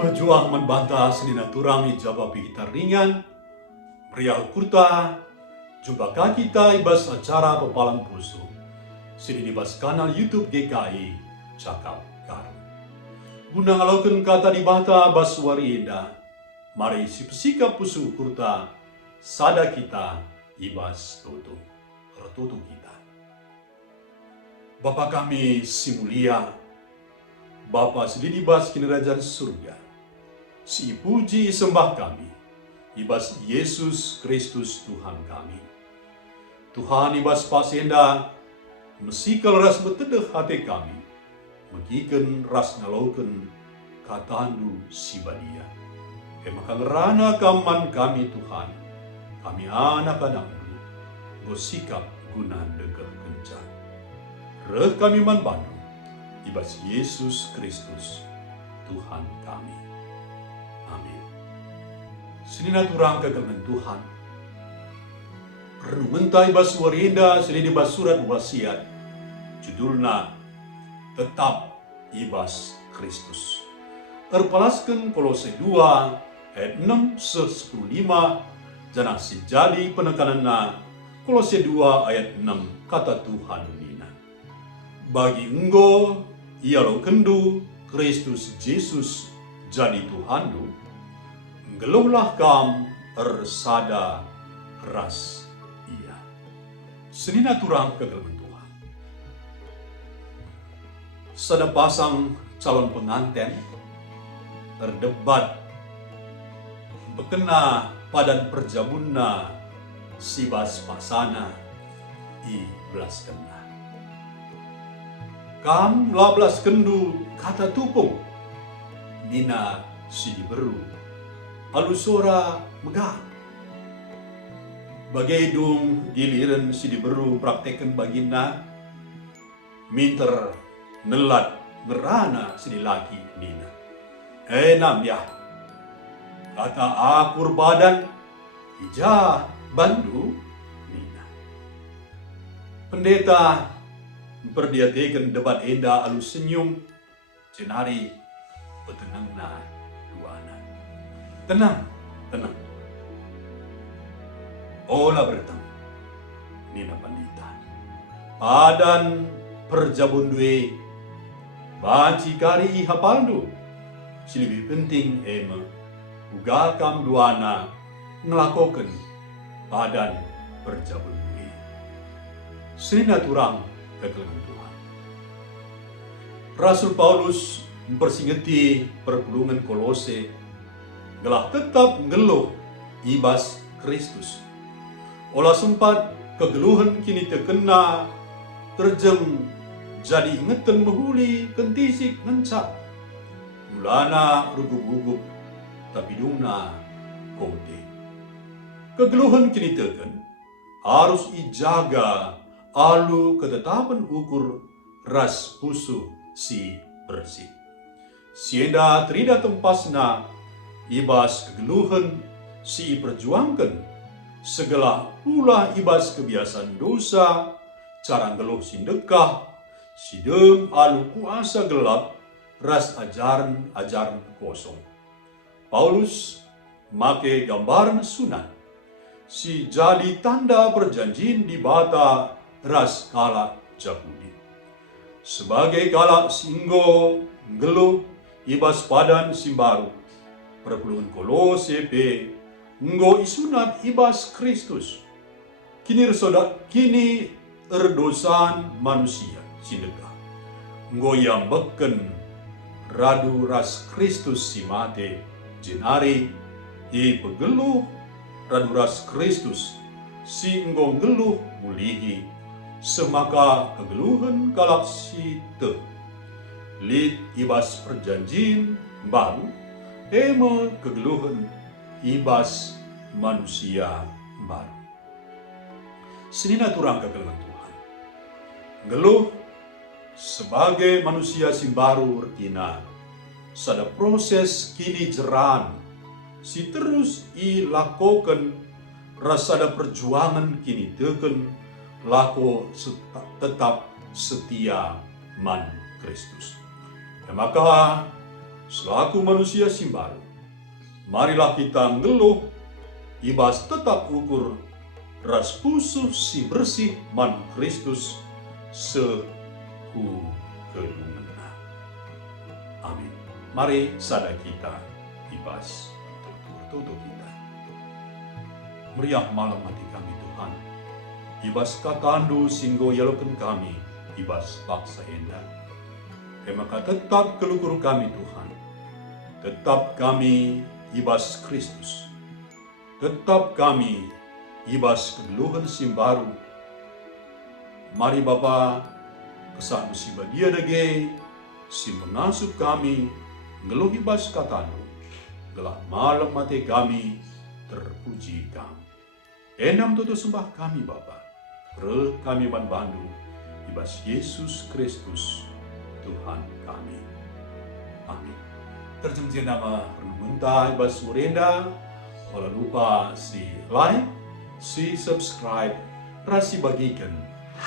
Juang membantah senina turang ijaba kita ringan, meriah kurta, jumpa kita ibas acara pepalang pusu. Sini dibas kanal YouTube GKI Cakap Karu. Guna ngalaukun kata dibata baswari indah, mari si pesika pusu kurta, sada kita ibas tutu, retutu kita. Bapa kami si mulia, Bapa sedidi bas kinerajan surga, si puji sembah kami, ibas Yesus Kristus Tuhan kami. Tuhan ibas pasenda, mesikal ras betedeh hati kami, megiken ras ngalauken katandu si badia. Emakang rana kaman kami Tuhan, kami anak-anakmu, gosikap guna deger kencan. Reh kami man bandu, ibas Yesus Kristus Tuhan kami. Amin. Senina turang kegengan Tuhan. Renungan ibas warinda seni dibas surat wasiat. Judulna tetap ibas Kristus. Erpalaskan Kolose 2 ayat 6 10 jangan sejadi penekananna Kolose 2 ayat 6 kata Tuhan nina. Bagi enggo ialah kendu Kristus Yesus jadi Tuhandu, geluhlah kam ersada ras ia. Senina turang kegelapan Tuhan. Sada pasang calon pengantin terdebat bekena padan perjabunna sibas pasana i belas kena. Kam lablas kendu kata tupung, nina si diberu, alusora megah. Bagai dung giliran si diberu praktekan bagina, minter nelat ngerana si laki nina. Enam ya, kata akur badan, ija bandu nina. Pendeta memperdiatakan debat enda alus senyum, cenari petenangna duana. Tenang, tenang. Olah bertang, nina pandita. Padan perjabun due, banci kari hapaldu. Si lebih penting ema, ugakam duana ngelakokan padan perjabun due. Senina turang kegelangan Tuhan. Rasul Paulus mempersingeti perpulungan Kolose, gelah tetap ngeluh ibas Kristus. Olah sempat kegeluhan kini terkena, terjem jadi ingetan menghuli kentisik ngencak. Mulana rugup-rugup, tapi dungna kote. Kegeluhan kini terken, harus ijaga alu ketetapan ukur ras pusu si bersih. Sienda trida tempasna ibas kegeluhan si perjuangkan segala pula ibas kebiasaan dosa, cara ngeluh sindekah, sidem alu kuasa gelap, ras ajaran kosong. Paulus make gambaran sunat, si jadi tanda perjanjian di bata ras kala Yahudi. Sebagai kala singgo ngeluh ibas padan simbaru, perpulungan Kolose be nggo isunat ibas Kristus. Kini erdosan manusia sindeka. Nggo yang beken radu ras Kristus si mate jenari i pegeluh radu ras Kristus si nggo ngeluh mulihi semaka kegeluhan kalak si te. Lid ibas perjanjian baru, ema kegeluhan ibas manusia baru. Senina turang kegeluhan Tuhan. Ngeluh sebagai manusia si baru ertina, sada proses kini jeran, si terus ilakokan rasada perjuangan kini teken lako tetap setia man Kristus. Dan maka selaku manusia simbaru, marilah kita ngeluh, ibas tetap ukur, ras pusuh si bersih man Kristus sehu kedungena. Amin. Mari sada kita ibas tutur kita. Meriah malam hati kami Tuhan, ibas katandu singgo yalokan kami, ibas paksa enda. Maka tetap kelukur kami Tuhan, tetap kami ibas Kristus, tetap kami ibas kegeluhan simbaru. Mari Bapa, kesan musibah dia dege, si mengasuh kami, ngeluh ibas katanu, gelah malam mati kami, terpuji kami. Enam tutu sembah kami Bapa, re kami bandu, ibas Yesus Kristus, Tuhan kami. Amin. Terjemah nama renungan ibas Murenda, jangan lupa si like, si subscribe, rasi bagikan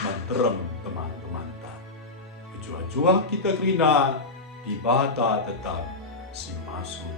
manterem teman-teman. Jua-jua kita kerina di bata tetap si masuk